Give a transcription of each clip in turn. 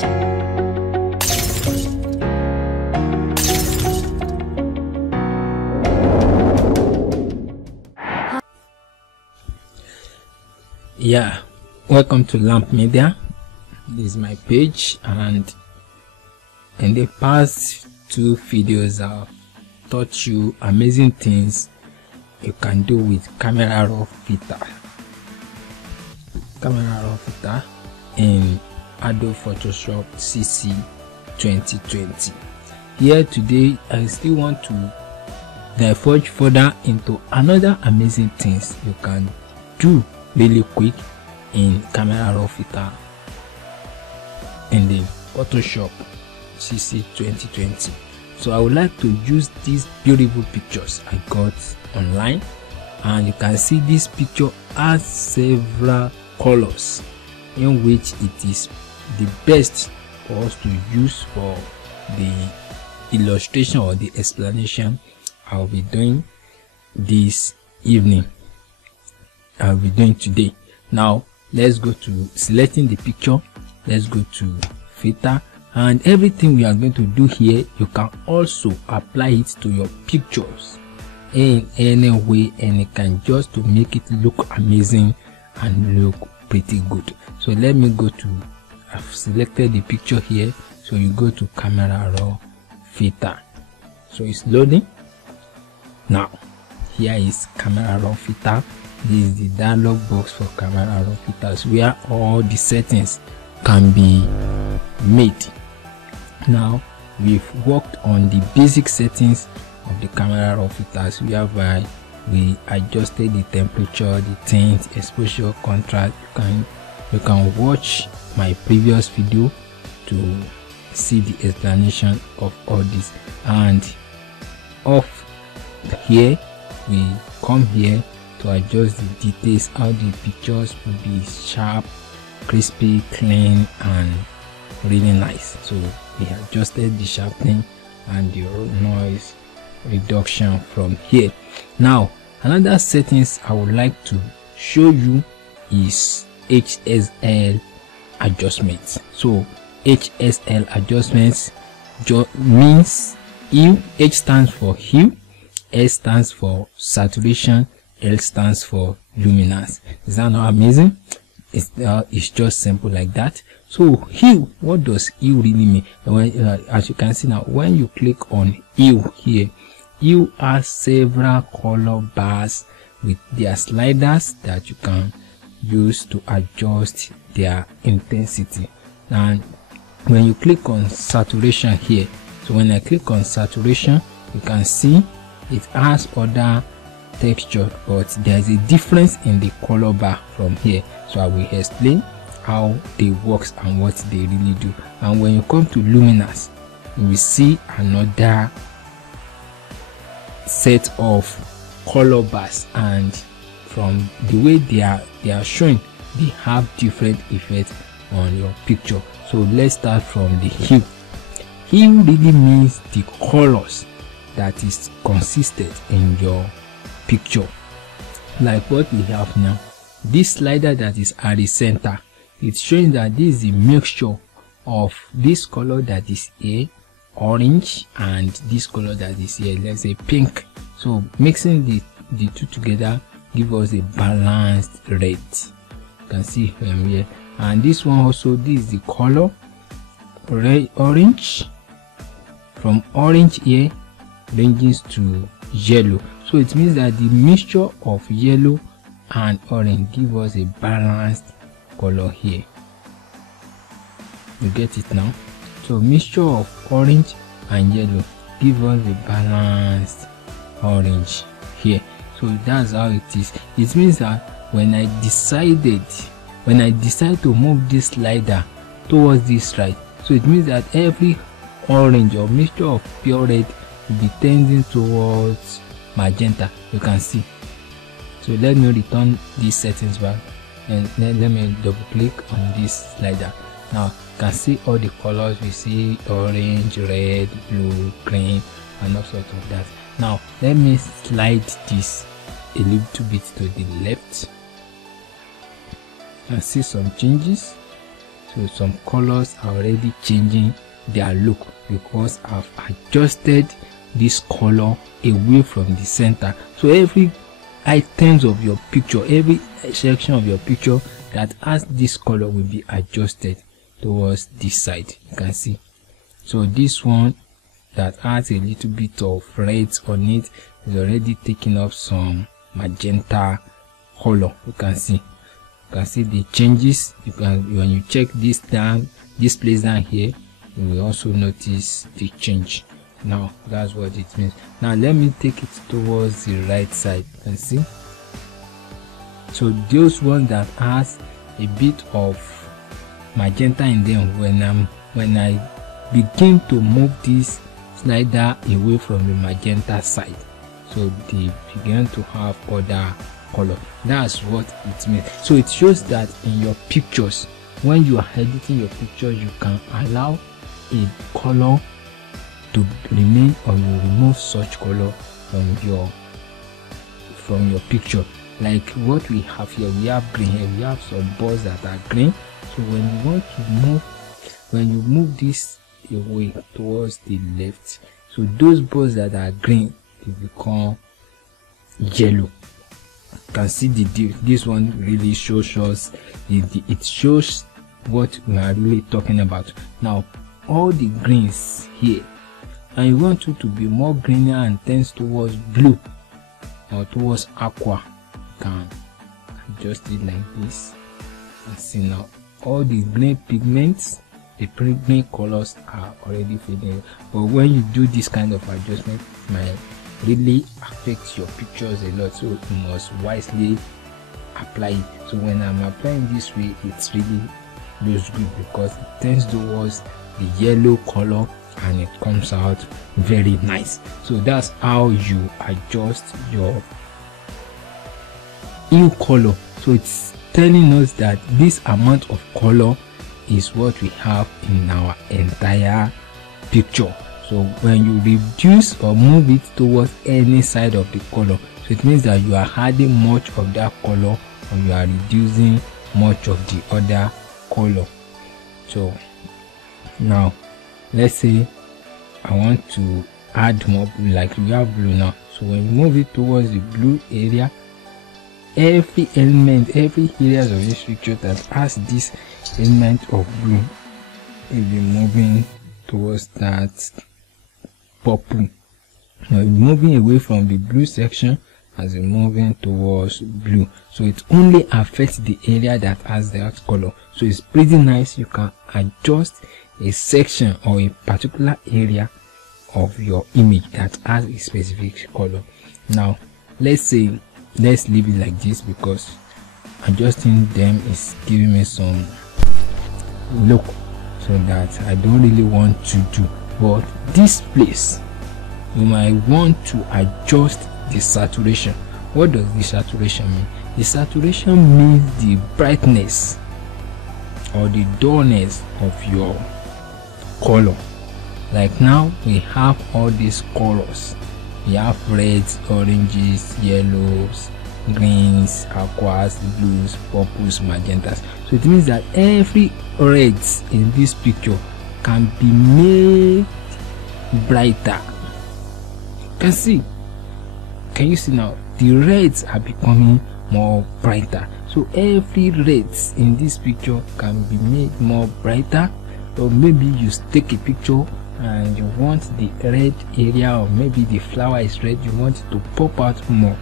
Yeah, welcome to Lamp Media. This is my page, and in the past 2 videos I've taught you amazing things you can do with camera raw filter in Adobe Photoshop CC 2020. Here today I still want to diverge further into another amazing things you can do really quick in camera raw filter in the Photoshop CC 2020. So I would like to use these beautiful pictures I got online, and you can see this picture has several colors in which it is the best for us to use for the illustration or the explanation I'll be doing this evening. I'll be doing today. Now let's go to selecting the picture. Let's go to filter, and everything we are going to do here, you can also apply it to your pictures in any way, and it can just to make it look amazing and look pretty good. So let me go to, I've selected the picture here, so you go to camera raw filter. So it's loading now. Here is camera raw filter. This is the dialog box for camera raw filters where all the settings can be made. Now we've worked on the basic settings of the camera raw filters, whereby we adjusted the temperature, the tint, exposure, contrast. You can watch my previous video to see the explanation of all this. And off here we come here to adjust the details, how the pictures will be sharp, crispy, clean, and really nice. So we adjusted the sharpening and the noise reduction from here. Now another settings I would like to show you is HSL Adjustments. So HSL Adjustments means Hue. H stands for Hue, S stands for Saturation, L stands for Luminance. Is that not amazing? It's just simple like that. So Hue, what does Hue really mean? As you can see now, when you click on Hue here, Hue has several color bars with their sliders that you can use to adjust their intensity. And when you click on saturation here, so when I click on saturation, you can see it has other texture, but there is a difference in the color bar from here. So I will explain how they works and what they really do. And when you come to Luminance, you will see another set of color bars, and from the way they are showing, they have different effects on your picture. So let's start from the Hue. Hue really means the colors that is consistent in your picture, like what we have now. This slider that is at the center, it's showing that this is a mixture of this color that is here, orange, and this color that is here, let's say pink. So mixing the two together give us a balanced red. You can see from here. And this one also, this is the color red, orange. From orange here ranges to yellow. So it means that the mixture of yellow and orange give us a balanced color here. You get it now? So mixture of orange and yellow give us a balanced orange here. So that's how it is. It means that when I decide to move this slider towards this right, so it means that every orange or mixture of pure red will be tending towards magenta. You can see. So let me return these settings back, and then let me double click on this slider. Now you can see all the colors. We see orange, red, blue, green, and all sorts of that. Now let me slide this a little bit to the left and see some changes. So So some colors are already changing their look because I've adjusted this color away from the center. So every items of your picture, every section of your picture that has this color will be adjusted towards this side. You can see. So this one that has a little bit of red on it is already taking up some magenta color. You can see the changes. You can, when you check this down, this place down here, you will also notice the change. Now that's what it means. Now let me take it towards the right side. You can see. So those ones that has a bit of magenta in them, when I begin to move this slider away from the magenta side, so they begin to have other color. That's what it means. So it shows that in your pictures, when you are editing your picture, you can allow a color to remain, or you remove such color from your picture. Like what we have here, we have green here, we have some balls that are green. So when you move this away towards the left, so those balls that are green, they become yellow. You can see this one really shows us it shows what we are really talking about. Now all the greens here, and you want it to be more greener and tends towards blue or towards aqua, you can adjust it like this. And see now all the green pigments, the green colors are already fading. But when you do this kind of adjustment, it might really affect your pictures a lot, so you must wisely apply it. So when I'm applying this way, it's really looks good because it tends towards the yellow color and it comes out very nice. So that's how you adjust your hue color. So it's telling us that this amount of color is what we have in our entire picture. So when you reduce or move it towards any side of the color, so it means that you are adding much of that color or you are reducing much of the other color. So now let's say I want to add more blue, like we have blue now. So when you move it towards the blue area, every element, every areas of this picture that has this element of blue will be moving towards that purple. Now moving away from the blue section as we're moving towards blue, so it only affects the area that has that color. So it's pretty nice. You can adjust a section or a particular area of your image that has a specific color. Now let's leave it like this because adjusting them is giving me some look so that I don't really want to do. But this place you might want to adjust the saturation. What does the saturation mean? The saturation means the brightness or the dullness of your color. Like now we have all these colors. We have reds, oranges, yellows, greens, aquas, blues, purples, magentas. So it means that every reds in this picture can be made brighter. Can you see now the reds are becoming more brighter? So every reds in this picture can be made more brighter. Or maybe you take a picture and you want the red area, or maybe the flower is red, you want it to pop out more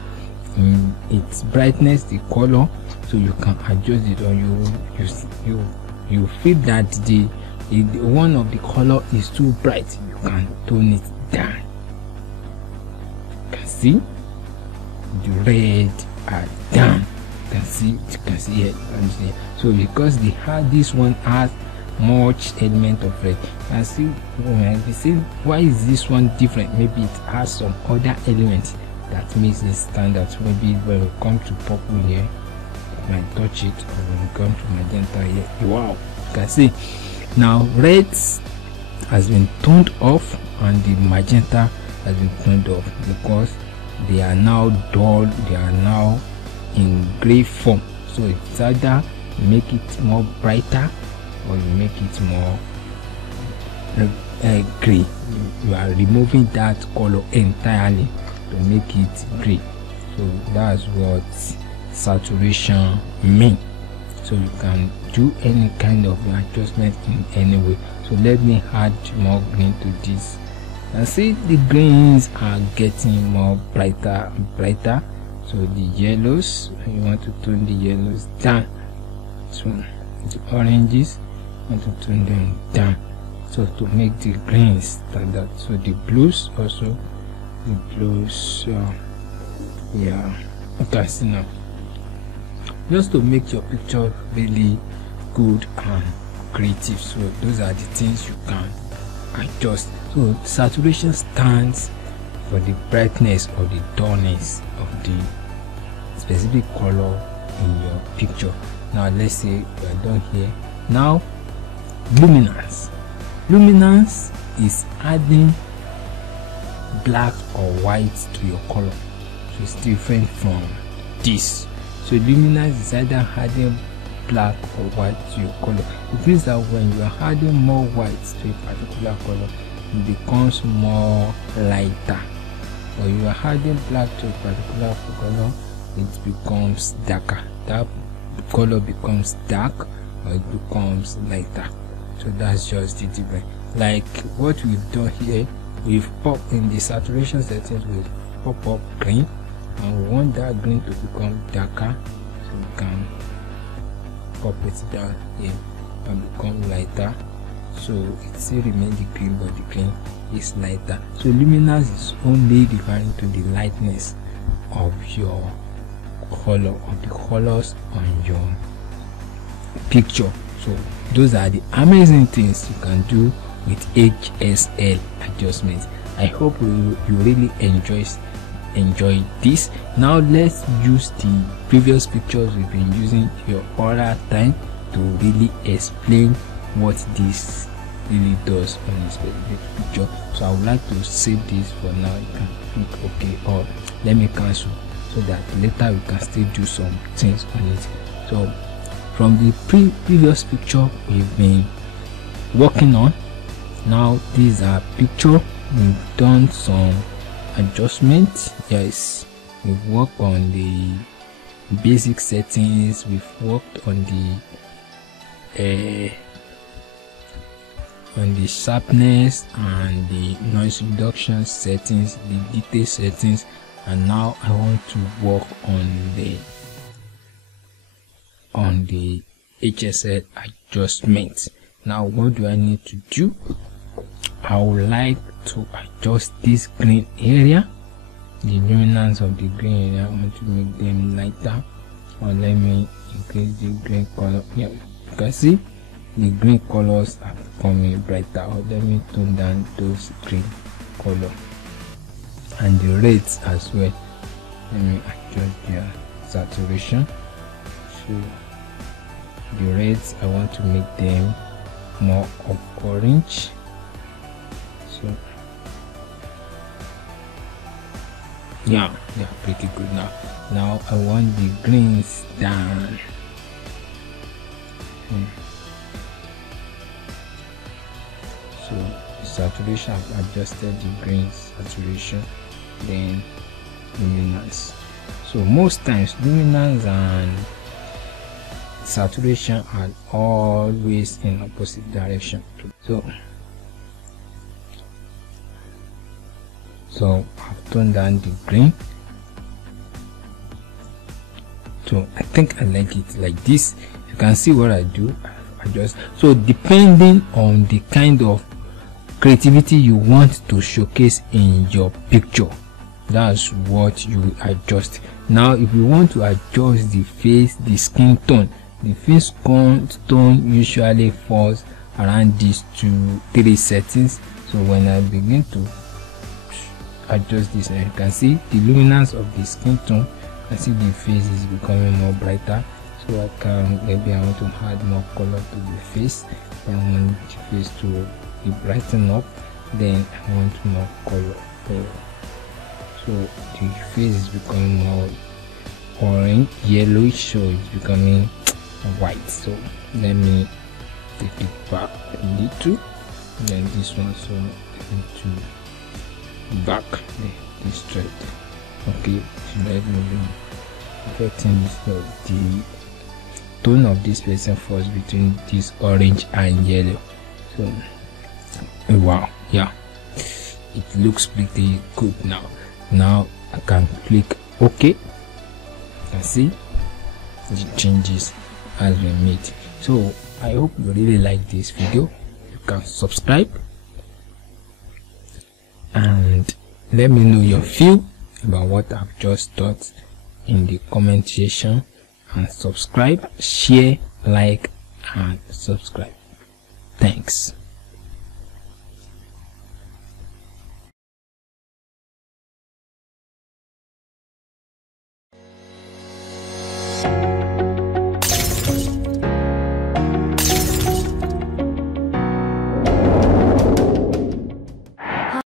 in its brightness, the color, so you can adjust it. Or you feel that the one of the color is too bright, you can tone it down. You can see the red are down. You can see here. So because this one has much element of red, and see why is this one different? Maybe it has some other elements that makes it stand out. Maybe when we come to purple here, you might touch it, or when we come to magenta here, wow, you can see now red has been toned off and the magenta has been turned off because they are now dull, they are now in gray form. So it's either make it more brighter or you make it more gray. You are removing that color entirely to make it gray. So that's what saturation means. So you can do any kind of adjustment in any way. So let me add more green to this, and see the greens are getting more brighter and brighter. So the yellows, you want to tone the yellows down. So the oranges, you want to tone them down, so to make the greens standard. So the blues also, the blues, yeah, you can see now, just to make your picture really good and creative. So those are the things you can adjust. So saturation stands for the brightness or the dullness of the specific color in your picture. Now let's say we are done here. Now luminance. Luminance is adding black or white to your color. So it's different from this. So luminance is either adding black or white to your color. It means that when you are adding more white to a particular color, it becomes more lighter. When you are adding black to a particular color, it becomes darker. That color becomes dark or it becomes lighter. So that's just the difference. Like what we've done here, we've popped in the saturation settings, we've pop up green, and we want that green to become darker, so we can pop it down here and become lighter. So it still remains the green, but the green is lighter. So luminance is only referring to the lightness of your color, of the colors on your picture. So those are the amazing things you can do with HSL adjustments. I hope you really enjoy this. Now let's use the previous pictures we've been using your other time to really explain what this really does on a specific picture. So I would like to save this for now. You can click OK or let me cancel, so that later we can still do some things on it. So from the previous picture we've been working on, now these are picture. We've done some adjustments. Yes, we've worked on the basic settings, we've worked on the sharpness and the noise reduction settings, the detail settings, and now I want to work on the HSL adjustment. Now what do I need to do? I would like to adjust this green area, the luminance of the green area. I want to make them lighter, or let me increase the green color. Yeah, you can see the green colors are becoming brighter. Or let me tone down those green color and the reds as well. Let me adjust their saturation. So the reds, I want to make them more of orange. So yeah, they're pretty good now. Now I want the greens down. So the saturation, I've adjusted the green saturation, then luminance. So most times luminance and saturation are always in opposite direction. So I've turned down the green. So I think I like it like this. You can see what I do. I adjust. So depending on the kind of creativity you want to showcase in your picture, that's what you adjust. Now if you want to adjust the face, the skin tone, the face tone usually falls around these 2-3 settings. So when I begin to adjust this, you can see the luminance of the skin tone. I see the face is becoming more brighter, so I can, maybe I want to add more color to the face. I want the face to be brighten up, then I want more color. So the face is becoming more orange, yellowish, so it's becoming white. So let me take it back a little, then this one so into back this thread. Okay, so let me affecting this the tone of this person falls between this orange and yellow. So wow, yeah, it looks pretty good now. Now I can click OK. You can see the changes has been made. So I hope you really like this video. You can subscribe and let me know your view about what I've just taught in the comment section, and subscribe, share, like and subscribe. Thanks.